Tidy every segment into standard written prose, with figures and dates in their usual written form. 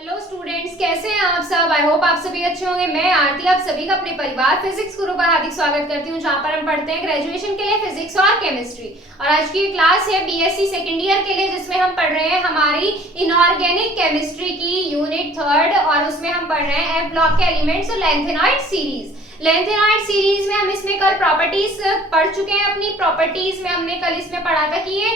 Hello students, कैसे हैं आप सब। आई होप आप सभी अच्छे होंगे। मैं आरती आप सभी का अपने परिवार फिजिक्स गुरु पर हार्दिक स्वागत करती हूं, जहां पर हम पढ़ते हैं ग्रेजुएशन के लिए फिजिक्स और केमिस्ट्री। और आज की क्लास है बीएससी सेकेंड ईयर के लिए, जिसमें हम पढ़ रहे हैं हमारी इनऑर्गेनिक केमिस्ट्री की यूनिट 3 और उसमें हम पढ़ रहे हैं एफ ब्लॉक के एलिमेंट्स और लेंथेनॉइड सीरीज। लेंथेनॉइड सीरीज में हम इसमें कल प्रॉपर्टीज पढ़ चुके हैं। अपनी प्रॉपर्टीज में हमने कल इसमें पढ़ा था कि ये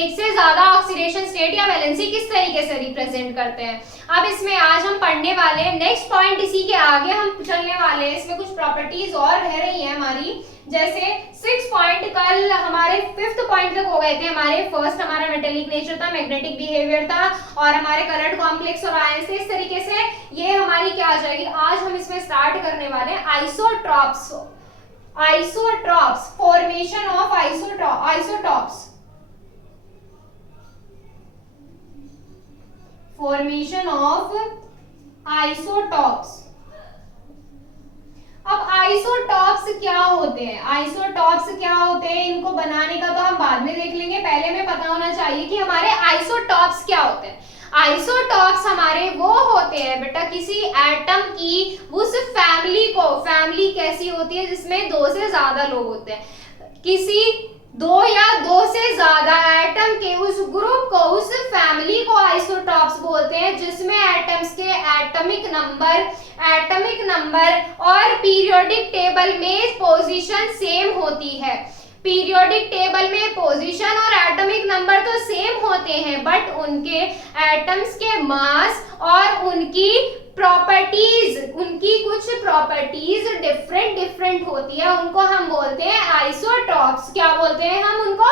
एक से ज्यादा ऑक्सीडेशन स्टेट या वैलेंसी किस तरीके से रिप्रेजेंट करते हैं। अब इसमें आज हम पढ़ने वाले हैं नेक्स्ट पॉइंट, इसी के आगे हम चलने वाले हैं। इसमें कुछ प्रॉपर्टीज और रह रही है हमारी, जैसे 6 पॉइंट कल हमारे 5th पॉइंट तक हो गए थे। हमारे फर्स्ट हमारा मेटेलिक नेचर था, मैग्नेटिक बिहेवियर था और हमारे कलर्ड कॉम्प्लेक्स और आयंस थे। इस तरीके से ये हमारी क्या आ जाएगी। आज हम इसमें स्टार्ट करने वाले हैं isotopes. Formation of isotopes, formation of isotopes. अब आइसोटॉप्स क्या होते हैं, आइसोटॉप्स क्या होते हैं, इनको बनाने का तो हम बाद में देख लेंगे। पहले हमें पता होना चाहिए कि हमारे आइसोटॉप्स क्या होते हैं। आइसोटॉप्स हमारे वो होते हैं बेटा किसी एटम की उस फैमिली को, फैमिली कैसी होती है जिसमें 2 से ज्यादा लोग होते हैं, किसी 2 या 2 से ज्यादा एटम के उस ग्रुप को, उस फैमिली को आइसोटॉप्स बोलते हैं, जिसमें एटम्स के एटॉमिक नंबर और पीरियोडिक टेबल में पोजीशन सेम होती है। पीरियोडिक टेबल में पोजीशन और एटॉमिक नंबर तो सेम होते हैं, बट उनके एटम्स के मास और उनकी प्रॉपर्टीज, उनकी कुछ प्रॉपर्टीज डिफरेंट होती है। उनको हम बोलते हैं आइसोटॉप्स। क्या बोलते हैं हम उनको?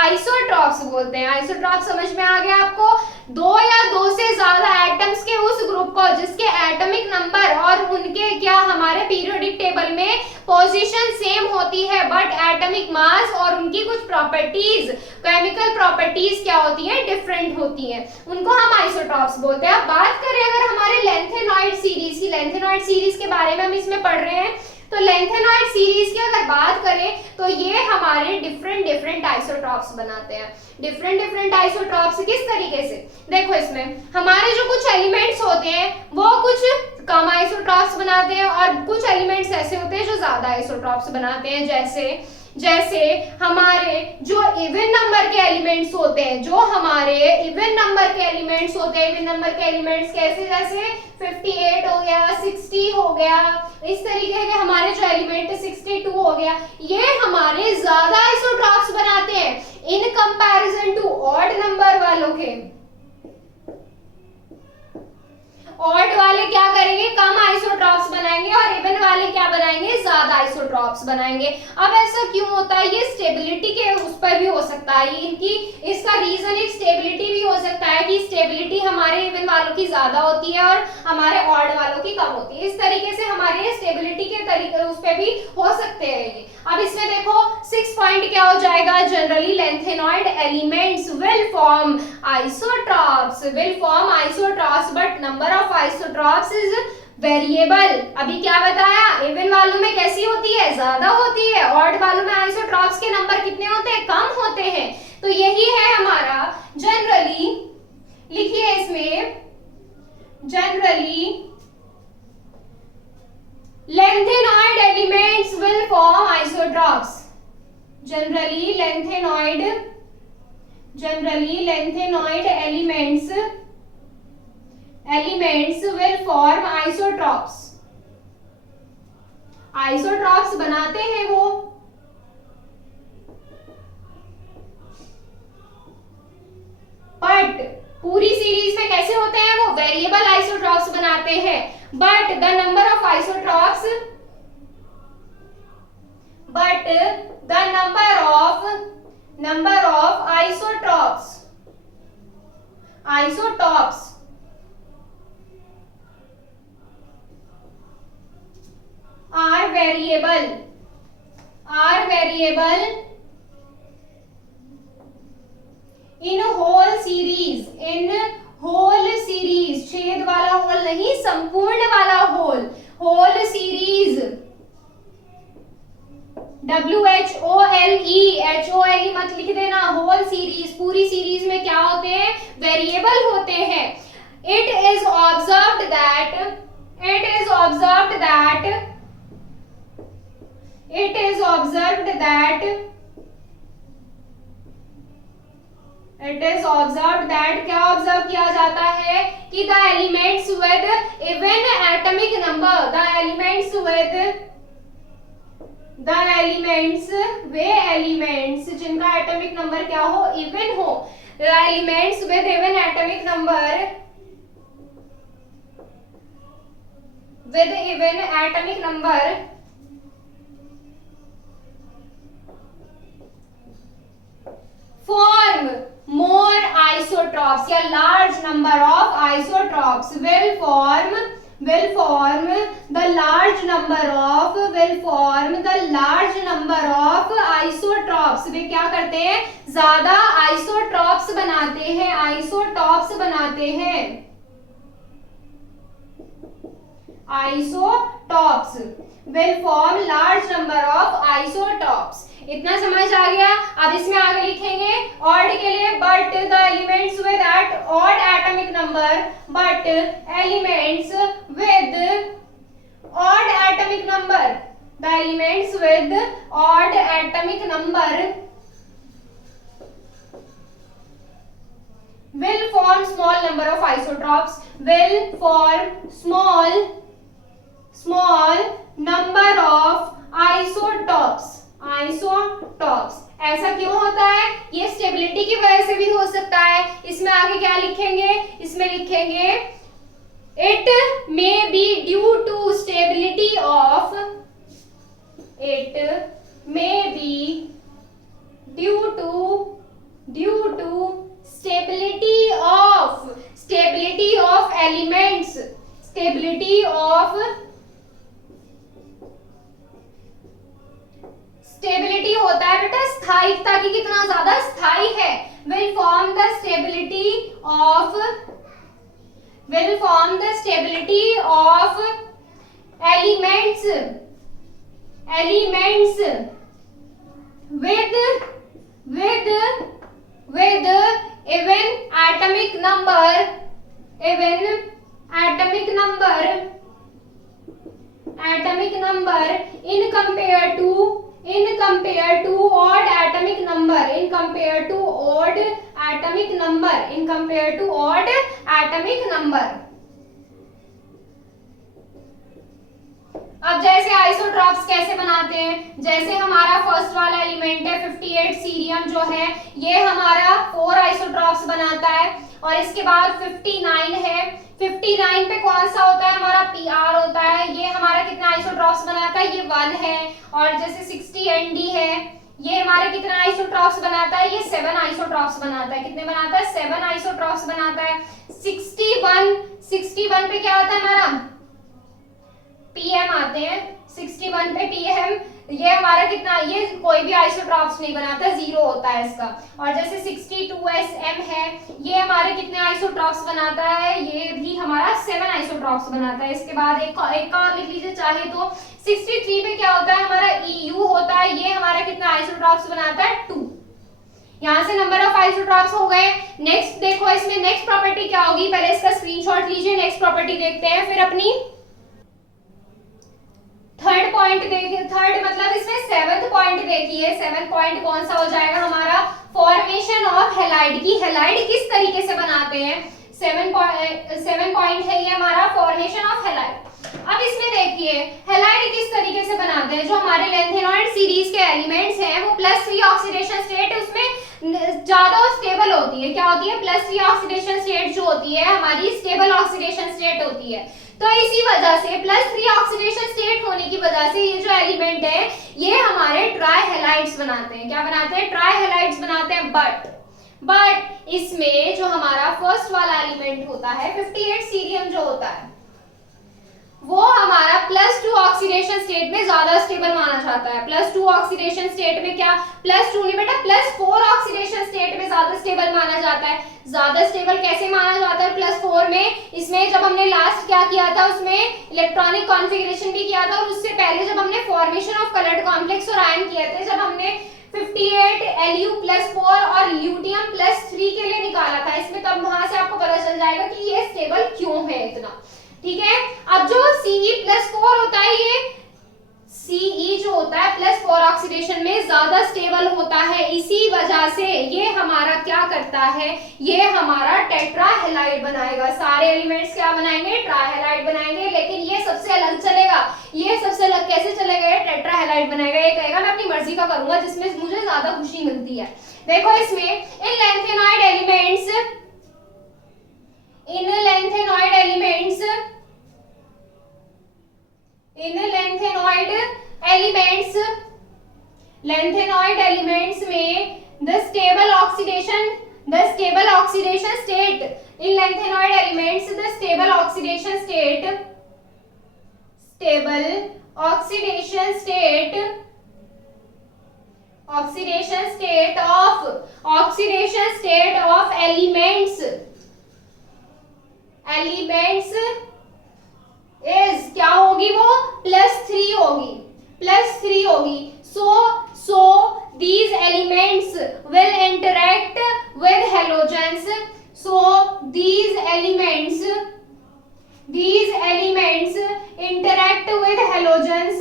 आइसोटॉप्स बोलते हैं। आइसोटॉप समझ में आ गया आपको? 2 या 2 से ज्यादा एटम्स के उस ग्रुप को जिसके एटॉमिक नंबर और उनके क्या हमारे पीरियोडिक टेबल में पोजीशन सेम होती है, बट एटॉमिक मास और उनकी कुछ प्रॉपर्टीज, केमिकल प्रॉपर्टीज क्या होती है, डिफरेंट होती है, उनको हम आइसोटॉप्स बोलते हैं। अब बात करें अगर हमारे लेंथेनॉइड सीरीज की, लेंथेनॉइड सीरीज के बारे में हम इसमें पढ़ रहे हैं, तो लेंथेनॉइड सीरीज की अगर बात करें तो ये हमारे डिफरेंट आइसोटॉप्स बनाते हैं। डिफरेंट आइसोटॉप्स किस तरीके से, देखो इसमें हमारे जो कुछ एलिमेंट्स होते हैं वो कुछ कम आइसोटॉप्स बनाते हैं और कुछ एलिमेंट्स ऐसे होते हैं जो ज्यादा आइसोटॉप्स बनाते हैं। जैसे हमारे जो इवन नंबर के एलिमेंट्स होते हैं, जो हमारे इवन नंबर के एलिमेंट्स होते हैं, इवन नंबर के एलिमेंट्स कैसे, जैसे 58 हो गया, 60 हो गया, इस तरीके के हमारे जो एलिमेंट 62 हो गया, ये हमारे ज्यादा आइसोटॉप्स बनाते हैं in comparison to odd number वालों के। ऑड वाले क्या करेंगे, कम आइसोटॉप्स बनाएंगे और इवन वाले क्या बनाएंगे, ज्यादा आइसोटॉप्स बनाएंगे। अब ऐसा क्यों होता है? ये स्टेबिलिटी के उस पर भी हो सकता है, इनकी इसका रीजन एक स्टेबिलिटी भी हो सकता है कि स्टेबिलिटी हमारे इवन वालों की ज्यादा होती है और हमारे ऑड वालों की कम होती है। इस तरीके से हमारे स्टेबिलिटी के तरीके उस पर भी हो सकते हैं ये। अब इसमें देखो 6 पॉइंट क्या हो जाएगा, generally lanthanoid elements will form isotopes, but number of isotopes is variable. अभी क्या बताया, इवन वालों में कैसी होती है, ज्यादा होती है, ऑड वालों में आइसोटॉप्स के नंबर कितने होते हैं, कम होते हैं। तो यही है हमारा जनरली, लिखिए इसमें, generally lengthenoid elements will form isotopes. Generally lengthenoid elements will form isotopes. isotopes बनाते हैं वो, बट पूरी सीरीज में कैसे होते हैं वो, वेरिएबल आइसोटॉप्स बनाते हैं। But the number of isotopes are variable in whole series, छेद वाला होल नहीं, संपूर्ण वाला होल सीरीज, WHOLE मत लिख देना, होल सीरीज, पूरी सीरीज में क्या होते हैं, वेरिएबल होते हैं। It is observe that it is observed that क्या ऑब्जर्व किया जाता है कि the elements with even atomic number, way elements जिनका एटॉमिक नंबर क्या हो, इवन हो, the elements with even atomic number form more isotopes या large number of isotopes will form the large number of वे क्या करते हैं, ज्यादा isotopes बनाते हैं isotopes will form large number of isotopes. इतना समझ आ गया। अब इसमें आगे लिखेंगे odd के लिए, but the elements with odd atomic number will form small number of isotopes, ऐसा क्यों होता है? ये स्टेबिलिटी की वजह से भी हो सकता है। इसमें आगे क्या लिखेंगे, इसमें लिखेंगे it may be due to stability of elements, stability होता है बेटा स्थायिकता की, कितना ज्यादा स्थायी है, will form the stability of elements with even atomic number in compare to odd atomic number अब जैसे आइसोट्रॉप्स कैसे बनाते हैं, जैसे हमारा फर्स्ट वाला एलिमेंट है 58 सीरियम जो है, ये हमारा 4 आइसोट्रॉप्स बनाता है, और इसके बाद 59 है, 59 पे कौन सा होता है, हमारा Pr होता है, ये हमारा कितना आइसोट्रॉप्स बनाता है, ये 1 है, और जैसे 60 Nd है, ये हमारे कितना आइसोट्रॉप्स बनाता है, ये 7 आइसोट्रॉप्स बनाता है, कितने बनाता है, 7 आइसोट्रॉप्स बनाता है। 61 पे क्या आता है हमारा Pm आते हैं, 61 पे Pm, ये हमारा कितना, ये कोई भी आइसोट्रॉप्स नहीं बनाता, 0 होता है इसका, और जैसे 62Sm है, ये हमारे कितने आइसोट्रॉप्स बनाता है, ये भी हमारा 7 आइसोट्रॉप्स बनाता है। इसके बाद एक और लिख लीजिए चाहे तो, 63 पे क्या होता है हमारा Eu होता है, ये हमारा कितना आइसोट्रॉप्स बनाता है, 2। यहाँ से नंबर ऑफ आइसोट्रॉप्स हो गए। नेक्स्ट देखो, इसमें नेक्स्ट प्रॉपर्टी क्या होगी, पहले इसका स्क्रीनशॉट लीजिए, नेक्स्ट प्रॉपर्टी देखते हैं, फिर अपनी थर्ड पॉइंट देखिए, थर्ड मतलब इसमें 7th पॉइंट देखिए, 7th पॉइंट कौन सा हो जाएगा हमारा, फॉर्मेशन ऑफ हैलाइड की, हैलाइड किस तरीके से बनाते हैं, 7 पॉइंट है ये हमारा फॉर्मेशन ऑफ हैलाइड। अब इसमें देखिए हैलाइड किस तरीके से बनाते हैं, जो हमारे लेंथेनॉइड सीरीज के एलिमेंट्स हैं वो +3 ऑक्सीडेशन स्टेट उसमें ज्यादा स्टेबल होती है, क्या होती है, +3 ऑक्सीडेशन स्टेट जो होती है हमारी स्टेबल ऑक्सीडेशन स्टेट होती है। तो इसी वजह से +3 ऑक्सीडेशन स्टेट होने की वजह से ये जो एलिमेंट है ये हमारे ट्राई हैलाइड्स बनाते हैं, क्या बनाते हैं, ट्राई हैलाइड्स बनाते हैं। बट इसमें जो हमारा फर्स्ट वाला एलिमेंट होता है 58 सीरियम जो होता है वो हमारा +2 ऑक्सीडेशन स्टेट में ज्यादा स्टेबल माना जाता है। +2 ऑक्सीडेशन स्टेट में क्या, +2 नहीं बेटा +4 ऑक्सीडेशन स्टेट में ज्यादा स्टेबल माना जाता है। ज्यादा स्टेबल कैसे माना जाता है +4 में, इसमें जब हमने लास्ट क्या किया था उसमें इलेक्ट्रॉनिक कॉन्फ़िगरेशन भी किया था, और उससे पहले जब हमने फॉर्मेशन ऑफ कलर्ड कॉम्प्लेक्स और आयन किए थे, जब हमने 58 Lu+4 और ल्यूटियम+3 के लिए निकाला था इसमें, तब वहां से आपको पता चल जाएगा कि ये स्टेबल क्यों है इतना। ठीक है। अब जो Ce+4 होता है, ये Ce जो होता है +4 ऑक्सीडेशन में ज्यादा स्टेबल होता है, इसी वजह से ये हमारा क्या करता है, ये हमारा टेट्रा हैलाइड बनाएगा। सारे एलिमेंट्स क्या बनाएंगे, ट्राइहैलाइड बनाएंगे, लेकिन ये सबसे अलग चलेगा। ये सबसे अलग कैसे चलेगा, ये टेट्रा हैलाइड बनाएगा। ये कहेगा मैं अपनी मर्जी का करूंगा जिसमें मुझे ज्यादा खुशी मिलती है। देखो इसमें इन लैंथेनॉइड एलिमेंट्स में the stable oxidation state in lanthanide elements, the stable oxidation state of elements is क्या होगी, वो +3 होगी। So these elements will interact with halogens. So these elements interact with halogens,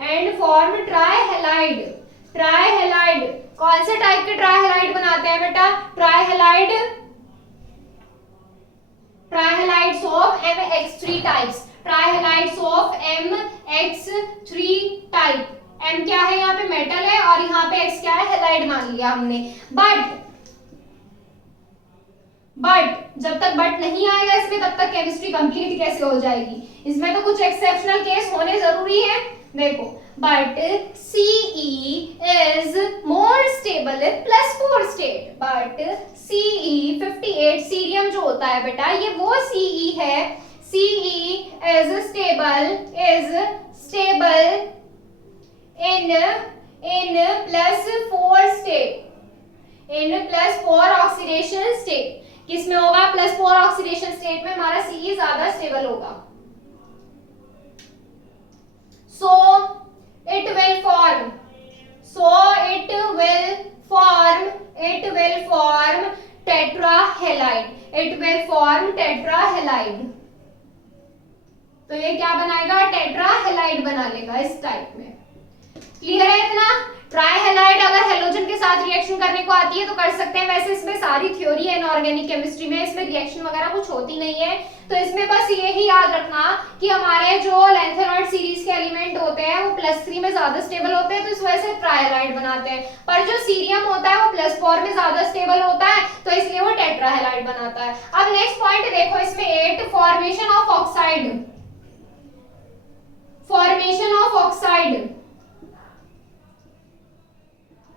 and form trihalide. कौन से type के trihalide बनाते हैं बेटा, trihalides of MX3 types, type. M क्या है, यहाँ पे मेटल है और यहाँ पे X क्या है, हैलाइड मान लिया हमने। बट जब तक बट नहीं आएगा इसमें तब तक केमिस्ट्री कंप्लीट कैसे हो जाएगी, इसमें तो कुछ एक्सेप्शनल केस होने जरूरी है। देखो, but Ce is more stable in +4 state, but Ce58 cerium जो होता है बेटा, ये वो Ce है, Ce is stable in +4 state, in +4 oxidation state. किसमें होगा, +4 ऑक्सीडेशन स्टेट में हमारा Ce ज्यादा स्टेबल होगा। So it will form tetrahallide। तो ये क्या बनाएगा, टेट्राहैलाइड बना लेगा इस टाइप में। क्लियर है इतना। ट्राइहैलाइड अगर हेलोजन के साथ रिएक्शन करने को आती है तो कर सकते हैं, वैसे इसमें सारी थ्योरी है इनऑर्गेनिक केमिस्ट्री में, इसमें रिएक्शन वगैरह कुछ होती नहीं है। तो इसमें बस ये ही याद रखना कि हमारे जो लैंथेनॉइड सीरीज के एलिमेंट होते हैं वो +3 में ज्यादा स्टेबल होते हैं, तो इस वजह से ट्राइहैलाइड बनाते हैं। पर जो सीरियम होता है वो +4 में ज्यादा स्टेबल होता है, तो इसलिए वो टेट्राहैलाइड बनाता है। अब नेक्स्ट पॉइंट देखो, इसमें 8 फॉर्मेशन ऑफ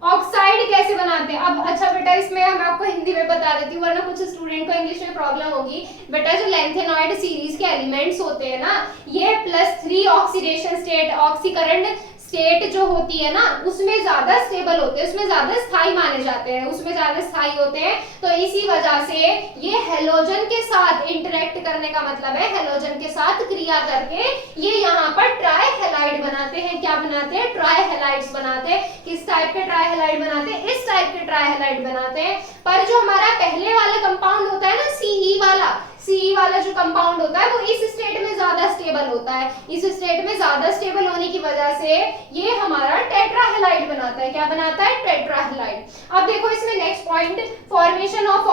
ऑक्साइड कैसे बनाते हैं। अब अच्छा बेटा, इसमें मैं आपको हिंदी में बता देती हूँ वरना कुछ स्टूडेंट को इंग्लिश में प्रॉब्लम होगी। बेटा जो लैंथेनॉइड सीरीज के एलिमेंट्स होते हैं ना, ये +3 ऑक्सीडेशन स्टेट, ऑक्सीकरण स्टेट जो होती है ना, उसमें ज्यादा स्टेबल होते हैं, उसमें ज्यादा स्थायी माने जाते हैं, उसमें ज्यादा स्थायी होते हैं। तो इसी वजह से ये हेलोजन के साथ इंटरेक्ट करने का मतलब है, हेलोजन के साथ क्रिया करके ये यहाँ पर ट्राइहैलाइड बनाते हैं। क्या बनाते हैं, ट्राइहैलाइड्स बनाते हैं। किस टाइप के ट्राइहैलाइड बनाते हैं, इस टाइप के ट्राइहैलाइड बनाते हैं। पर जो हमारा पहले वाला कंपाउंड होता है ना, Ce वाला जो कंपाउंड होता है वो इस स्टेट में ज्यादा स्टेबल होता है। इस स्टेट में ज्यादा स्टेबल होने की वजह से ये हमारा टेट्राहैलाइड बनाता है। क्या बनाता है, टेट्राहैलाइड। अब देखो इसमें next point, formation of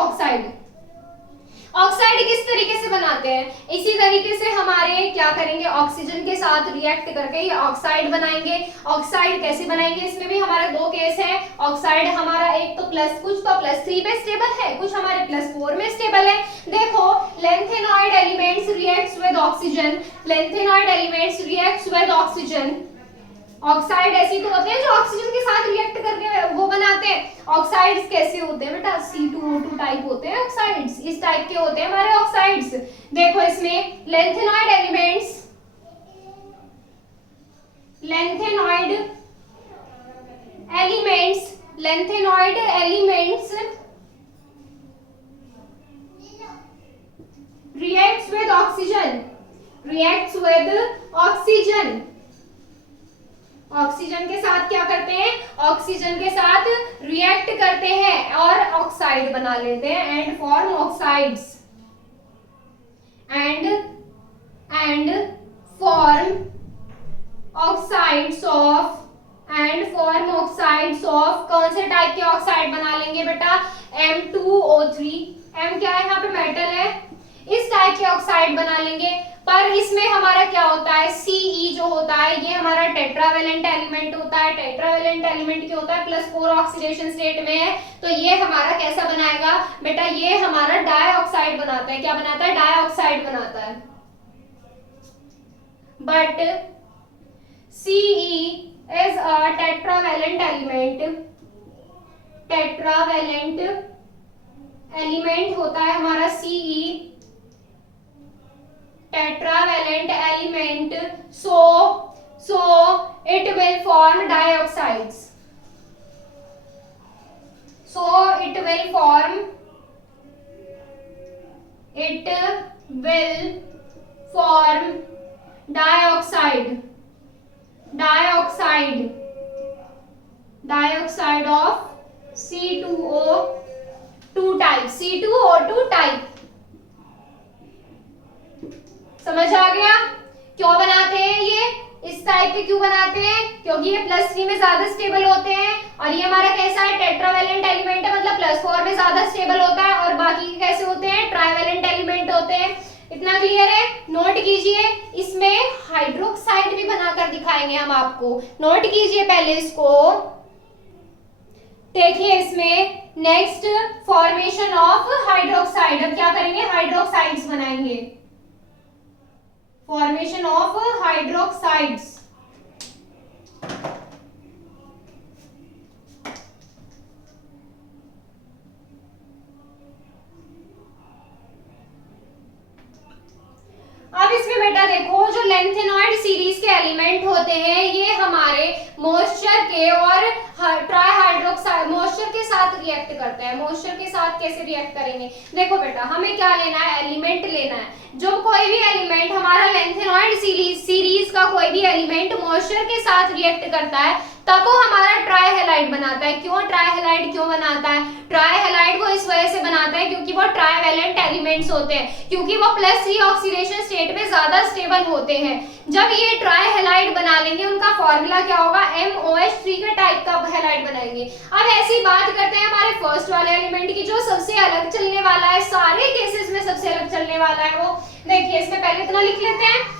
oxide किस तरीके से बनाते हैं, इसी तरीके से हमारे क्या करेंगे, ऑक्सीजन के साथ रिएक्ट करके ये ऑक्साइड बनाएंगे। ऑक्साइड कैसे बनाएंगे, इसमें भी हमारे 2 केस है। ऑक्साइड हमारा एक तो कुछ तो +3 पे स्टेबल है, कुछ हमारे +4 में स्टेबल है। देखो, lanthanoid elements reacts with oxygen. Oxide ऐसी तो होते हैं जो ऑक्सीजन के साथ रिएक्ट करके वो बनाते हैं। ऑक्साइड्स कैसे होते हैं बेटा, C2O2 टाइप होते हैं ऑक्साइड्स, इस टाइप के होते हैं हमारे ऑक्साइड्स। देखो इसमें lanthanoid elements reacts with reacts with oxygen. Oxygen के साथ क्या करते हैं, ऑक्सीजन के साथ रिएक्ट करते हैं और ऑक्साइड बना लेते हैं and form oxides and form oxides of कौन से टाइप के ऑक्साइड बना लेंगे बेटा, M2O3। M क्या है यहाँ पे, मेटल है, इस टाइप के ऑक्साइड बना लेंगे। पर इसमें हमारा क्या होता है, Ce जो होता है ये हमारा टेट्रावेलेंट एलिमेंट होता है। टेट्रावेलेंट एलिमेंट क्या होता है, +4 ऑक्सीडेशन स्टेट में है, तो ये हमारा कैसा बनाएगा बेटा, ये हमारा डाइऑक्साइड बनाता है। क्या बनाता है, डाइऑक्साइड बनाता है। But Ce is a tetravalent element। Tetravalent element होता है हमारा Ce, tetravalent element, so it will form dioxides, dioxide of C2O2 type। समझ आ गया क्यों बनाते हैं ये, इस टाइप के क्यों बनाते हैं, क्योंकि ये +3 में ज्यादा स्टेबल होते हैं और ये हमारा कैसा है, टेट्रावेलेंट एलिमेंट है, मतलब +4 में ज्यादा स्टेबल होता है और बाकी कैसे होते हैं, ट्राइवेलेंट एलिमेंट होते हैं। इतना क्लियर है, नोट कीजिए। इसमें हाइड्रोक्साइड भी बनाकर दिखाएंगे हम आपको, नोट कीजिए पहले इसको। देखिए इसमें नेक्स्ट फॉर्मेशन ऑफ हाइड्रोक्साइड, अब क्या करेंगे, हाइड्रोक्साइड्स बनाएंगे, फॉर्मेशन ऑफ हाइड्रोक्साइड्स। अब इसमें बेटा देखो, जो लेंथेनॉइड सीरीज के एलिमेंट होते हैं ये हमारे मॉइस्चर के और ट्राइहाइड्रोक्साइड मॉइस्चर के साथ रिएक्ट करते हैं। मॉइस्चर के साथ कैसे रिएक्ट करेंगे, देखो बेटा हमें क्या लेना है, एलिमेंट लेना है। जो कोई भी एलिमेंट हमारा लेंथेनॉइड सीरीज का कोई भी एलिमेंट मॉइस्चर के साथ रिएक्ट करता है तब वो हमारा ट्राइहेलाइड बनाता है। क्यों ट्राइहेलाइड क्यों बनाता है, ट्राइहेलाइड वो इस वजह से बनाता है क्योंकि वो ट्राइवेलेंट एलिमेंट्स होते हैं, क्योंकि वो +3 ऑक्सीडेशन स्टेट में ज्यादा स्टेबल होते हैं। जब ये ट्राइहेलाइड बना लेंगे उनका फॉर्मूला क्या होगा, MOH3 के टाइप का हेलाइड बनाएंगे। अब ऐसी बात करते हैं हमारे फर्स्ट वाले एलिमेंट की, जो सबसे अलग चलने वाला है, सारे केसेस में सबसे अलग चलने वाला है वो। देखिए इसमें पहले इतना लिख लेते हैं,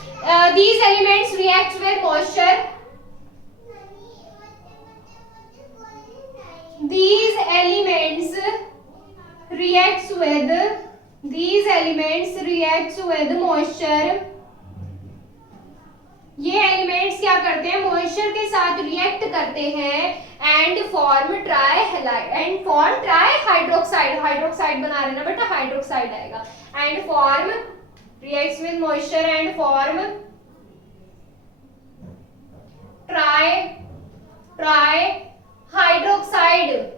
these elements react with moisture, these elements reacts with moisture। ये एलिमेंट्स क्या करते हैं, मॉइस्चर के साथ रिएक्ट करते हैं एंड फॉर्म ट्राइहाइड्रोक्साइड। हाइड्रोक्साइड बना रहे ना बेटा, हाइड्रोक्साइड आएगा, and form reacts with moisture and form hydroxides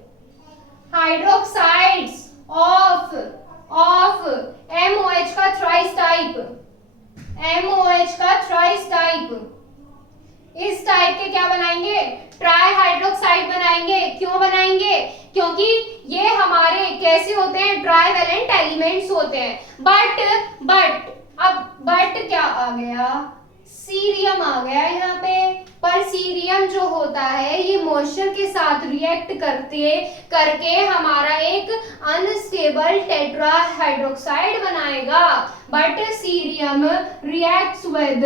of MOH का thrice type। इस टाइप के क्या बनाएंगे, ट्राइहाइड्रोक्साइड बनाएंगे। क्यों बनाएंगे, क्योंकि ये हमारे कैसे होते हैं, ट्राइवेलेंट एलिमेंट्स होते हैं। बट क्या आ गया, सीरियम आ गया यहाँ पे। पर सीरियम जो होता है ये मॉइस्चर के साथ रिएक्ट करके हमारा एक अनस्टेबल टेट्राहाइड्रोक्साइड बनाएगा। But cerium reacts with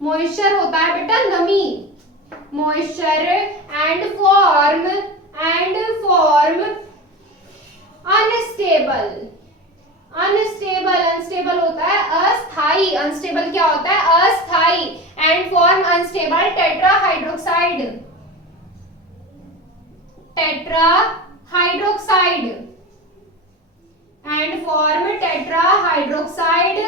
moisture होता है बेटा नमी, मॉइस्चर एंड फॉर्म अनस्टेबल होता है अस्थाई। अनस्टेबल क्या होता है, अस्थाई, and form unstable tetrahydroxide and form tetrahydroxide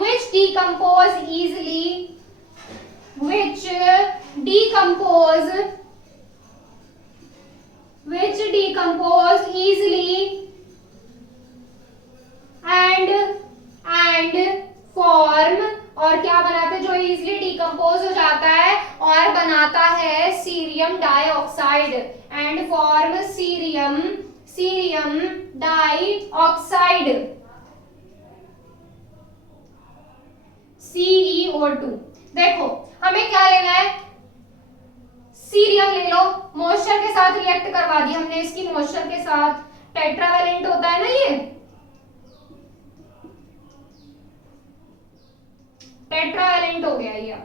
which decompose easily, which decompose decompose easily and form, और क्या बनाता है, जो इजिली डिकम्पोज हो जाता है और बनाता है cerium dioxide and form cerium dioxide CO2। देखो हमें क्या लेना है, सीरियम ले लो, मॉइस्चर के साथ रिएक्ट करवा दिया हमने इसकी, मॉइस्चर के साथ, टेट्रावैलेंट होता है ना ये, टेट्रावैलेंट हो गया ये।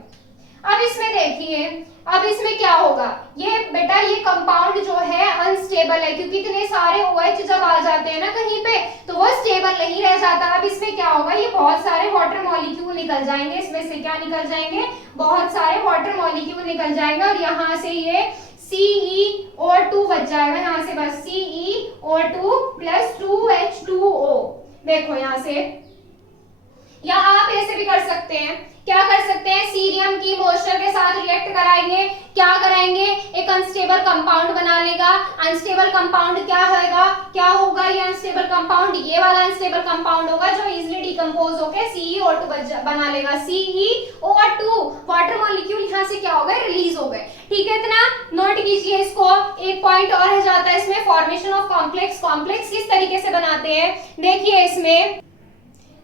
अब इसमें देखिए, अब इसमें क्या होगा, ये बेटा ये कंपाउंड जो है अनस्टेबल है, क्योंकि इतने सारे OH जब आ जाते हैं ना कहीं पे तो वो स्टेबल नहीं रह जाता। अब इसमें क्या होगा, ये बहुत सारे वाटर मॉलिक्यूल निकल जाएंगे, इसमें से क्या निकल जाएंगे, बहुत सारे वाटर मॉलिक्यूल निकल जाएंगे, और यहाँ से ये CeO2 बच जाएगा, यहाँ से बस CeO2 प्लस 2H2O। देखो यहाँ से, या आप ऐसे भी कर सकते हैं, क्या कर सकते हैं, सीरियम की मॉइस्चर के साथ रिएक्ट कराएंगे, क्या कराएंगे, एक अनस्टेबल कंपाउंड बना लेगा। अनस्टेबल कंपाउंड क्या होगा, क्या होगा ये अनस्टेबल कंपाउंड, ये वाला अनस्टेबल कंपाउंड होगा जो इजीली डिकम्पोज होकर CeO2 बना लेगा। CeO2 वाटर मॉलिक्यूल यहाँ से क्या हो गए, रिलीज हो गए। ठीक है, इतना नोट कीजिए इसको। एक पॉइंट और रह जाता है इसमें, फॉर्मेशन ऑफ कॉम्प्लेक्स। कॉम्प्लेक्स किस तरीके से बनाते हैं, देखिए इसमें,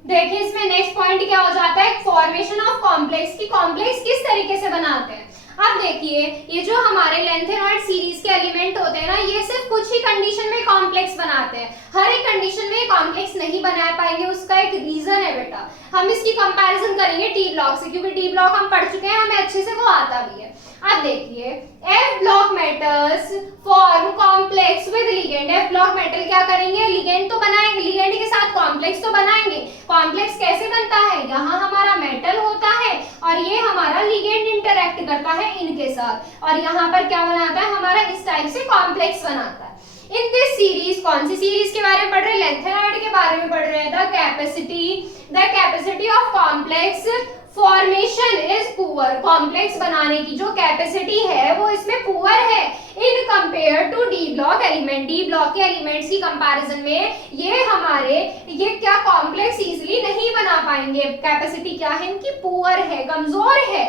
देखिए इसमें नेक्स्ट पॉइंट क्या हो जाता है, फॉर्मेशन ऑफ कॉम्प्लेक्स की कॉम्प्लेक्स किस तरीके से बनाते हैं। अब देखिए ये जो हमारे लेंथेनॉइड सीरीज के एलिमेंट होते हैं ना, ये सिर्फ कुछ ही कंडीशन में कॉम्प्लेक्स बनाते हैं, हर एक कंडीशन में कॉम्प्लेक्स नहीं बना पाएंगे। उसका एक रीजन है बेटा, हम इसकी कंपैरिजन करेंगे टी ब्लॉक से, क्योंकि टी ब्लॉक हम पढ़ चुके हैं, हमें अच्छे से वो आता भी है। अब देखिए F block metals form complex with ligand. F block metal क्या करेंगे, लिगेंड तो बनाएंगे, लिगेंड के साथ कॉम्प्लेक्स तो बनाएंगे। कॉम्प्लेक्स कैसे बनता है, यहाँ हमारा मेटल होता है और ये हमारा लिगेंड इंटरैक्ट करता है इनके साथ, और यहाँ पर क्या बनाता है, हमारा इस टाइप से कॉम्प्लेक्स बनाता है। इन दिस सीरीज, कौन सी सीरीज के बारे में पढ़ रहे हैं, लेंथेनॉइड के बारे में पढ़ रहे हैं। The capacity of complex formation is poor. Complex बनाने की जो कैपेसिटी है वो इसमें पुअर है in compare to D block element. D block के एलिमेंट्स की कंपैरिजन में ये हमारे, ये क्या कॉम्प्लेक्स इजीली नहीं बना पाएंगे। कैपेसिटी क्या है इनकी, पुअर है, कमजोर है।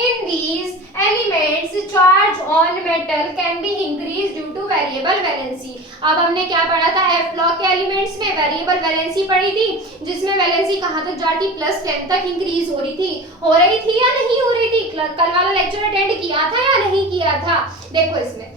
In these elements, charge on metal can be increased due to variable valency। अब हमने क्या पढ़ा था, F ब्लॉक के एलिमेंट्स में वेरिएबल वैलेंसी पढ़ी थी, जिसमें वैलेंसी कहाँ तक जाती, +10 तक इंक्रीज हो रही थी या नहीं हो रही थी। कल वाला लेक्चर अटेंड किया था या नहीं किया था। देखो इसमें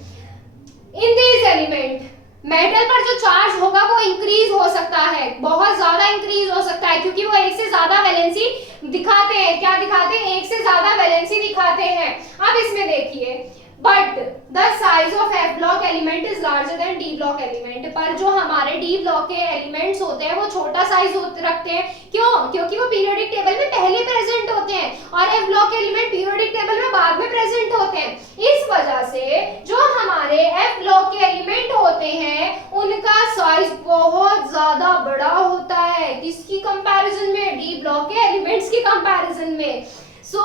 इन दीज एलिमेंट मेटल पर जो चार्ज होगा वो इंक्रीज हो सकता है, बहुत ज्यादा इंक्रीज हो सकता है, क्योंकि वो एक से ज्यादा वैलेंसी दिखाते हैं। क्या दिखाते हैं, एक से ज्यादा वैलेंसी दिखाते हैं। अब इसमें देखिए, but the size of F block element is larger than D block element. पर जो हमारे D ब्लॉक के एलिमेंट्स होते हैं वो छोटा साइज रखते हैं। क्यों, क्योंकि वो पीरियोडिक टेबल में पहले प्रेजेंट होते हैं और F ब्लॉक के एलिमेंट पीरियोडिक टेबल में बाद में प्रेजेंट होते हैं। इस वजह से जो हमारे F ब्लॉक के एलिमेंट होते हैं उनका साइज बहुत ज्यादा बड़ा होता है, किसकी कंपैरिजन में, D ब्लॉक के एलिमेंट्स की कंपैरिजन में। So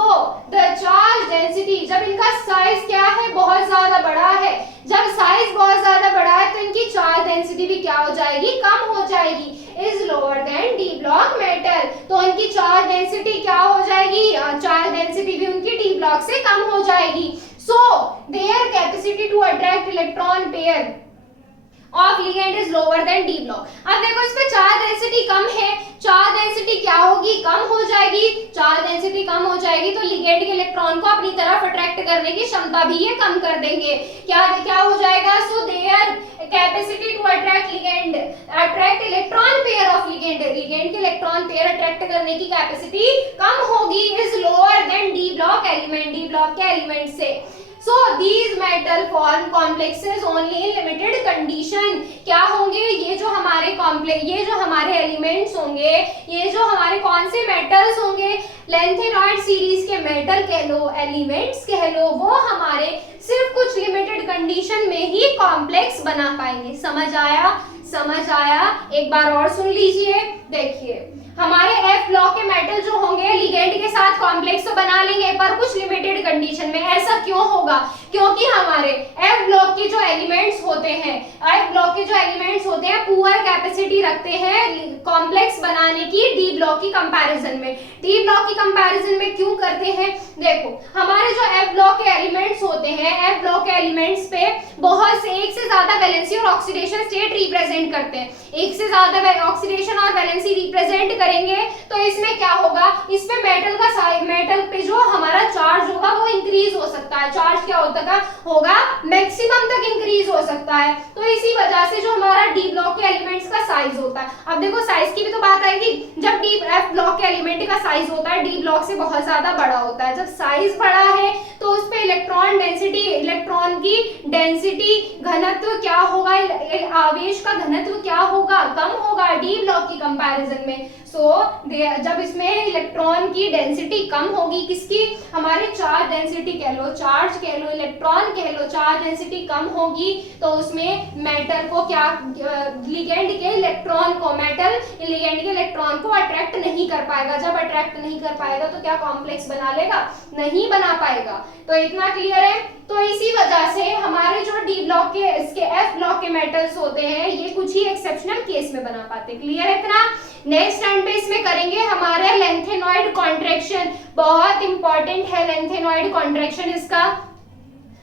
the charge density, जब इनका साइज क्या है, बहुत ज्यादा बड़ा है, जब साइज बहुत ज्यादा बड़ा है तो इनकी चार्ज डेंसिटी भी क्या हो जाएगी, कम हो जाएगी, is lower than D block metal. तो इनकी चार्ज डेंसिटी क्या हो जाएगी, चार्ज डेंसिटी भी उनकी डी ब्लॉक से कम हो जाएगी। So their capacity to attract electron pair of ligand is lower than D block. अब देखो इसमें चार्ज डेंसिटी कम है, चार्ज डेंसिटी क्या होगी, कम हो जाएगी। चार्ज डेंसिटी कम हो जाएगी तो लिगेंड के इलेक्ट्रॉन को अपनी तरफ अट्रैक्ट करने की क्षमता भी ये कम कर देंगे। क्या हो जाएगा, so their capacity to attract ligand, attract electron pair of ligand, ligand के इलेक्ट्रॉन पेयर अट्रैक्ट करने की कैपेसिटी कम होगी, is lower than D block element, D block के एलिमेंट से। So these metal form complexes only in limited condition। क्या होंगे, ये जो हमारे कॉम्प्लेक्स, ये जो हमारे एलिमेंट्स होंगे, ये जो हमारे कौन से मेटल्स होंगे, लेंथेनॉइड सीरीज के मेटल कह लो, एलिमेंट्स कह लो, वो हमारे सिर्फ कुछ लिमिटेड कंडीशन में ही कॉम्प्लेक्स बना पाएंगे। समझ आया, समझ आया, एक बार और सुन लीजिए। देखिए हमारे F ब्लॉक के मेटल जो होंगे लिगेंड के साथ कॉम्प्लेक्स तो बना लेंगे पर कुछ लिमिटेड कंडीशन में। ऐसा क्यों होगा, क्योंकि हमारे F ब्लॉक के जो एलिमेंट्स होते हैं, F ब्लॉक ब्लॉक के जो एलिमेंट्स होते हैं पुअर कैपेसिटी रखते हैं कॉम्प्लेक्स बनाने की डी ब्लॉक की कंपैरिजन में। डी ब्लॉक की कंपैरिजन में क्यों करते हैं? देखो हमारे जो एफ ब्लॉक के एलिमेंट्स होते हैं, एफ ब्लॉक के एलिमेंट्स पे बहुत से एक से ज्यादा वैलेंसी और ऑक्सीडेशन स्टेट रिप्रेजेंट करते हैं। एक से ज्यादा ऑक्सीडेशन और वैलेंसी रिप्रेजेंट करेंगे तो इसमें क्या होगा, इसमें मेटल पे जो हमारा चार्ज होगा वो इंक्रीज हो सकता है। चार्ज क्या होगा मैक्सिमम तक इंक्रीज हो सकता है। तो इसी वजह से जो हमारा डी ब्लॉक के एलिमेंट्स का साइज होता है, अब देखो साइज की भी तो बात आएगी, जब डी एफ ब्लॉक के एलिमेंट का साइज होता है डी ब्लॉक से बहुत ज्यादा बड़ा होता है। जब साइज बड़ा है तो उस पे इलेक्ट्रॉन डेंसिटी, इलेक्ट्रॉन की डेंसिटी घनत्व क्या होगा, आवेश का घनत्व क्या होगा, कम होगा डी ब्लॉक की कंपैरिजन में। जब इसमें इलेक्ट्रॉन की डेंसिटी कम होगी, किसकी, हमारे चार्ज डेंसिटी कह लो, चार्ज कह लो, इलेक्ट्रॉन कह लो, चार्ज डेंसिटी कम होगी तो उसमें मेटल को क्या, लिगेंड के इलेक्ट्रॉन को, मेटल लिगेंड के इलेक्ट्रॉन को अट्रैक्ट नहीं कर पाएगा। जब अट्रैक्ट नहीं कर पाएगा तो क्या कॉम्प्लेक्स बना लेगा? नहीं बना पाएगा। तो इतना क्लियर है। तो इसी वजह से हमारे जो डी ब्लॉक के, इसके एफ ब्लॉक के मेटल्स होते हैं ये कुछ ही एक्सेप्शनल केस में बना पाते। क्लियर है इतना? नेक्स्ट टाइम पे इसमें करेंगे हमारे लेंथेनॉइड कॉन्ट्रैक्शन, बहुत इंपॉर्टेंट है लेंथेनॉइड कॉन्ट्रैक्शन, इसका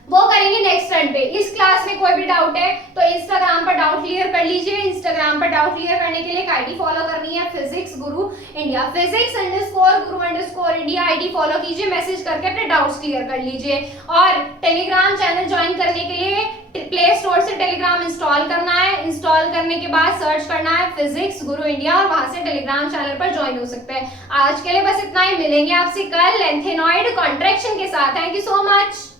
वो करेंगे नेक्स्ट टाइम पे। इस क्लास में कोई भी डाउट है तो इंस्टाग्राम पर डाउट क्लियर कर लीजिए। इंस्टाग्राम पर डाउट क्लियर करने के लिए एक आईडी फॉलो करनी है, फिजिक्स गुरु इंडिया, physics_guru_india आईडी फॉलो कीजिए, मैसेज करके अपने डाउट्स क्लियर कर लीजिए। और टेलीग्राम चैनल ज्वाइन करने के लिए प्ले स्टोर से टेलीग्राम इंस्टॉल करना है। इंस्टॉल करने के बाद सर्च करना है फिजिक्स गुरु इंडिया और वहां से टेलीग्राम चैनल पर ज्वाइन हो सकते हैं। आज के लिए बस इतना ही, मिलेंगे आपसे कल लेंथेनॉइड कॉन्ट्रैक्शन के साथ। Thank you so much.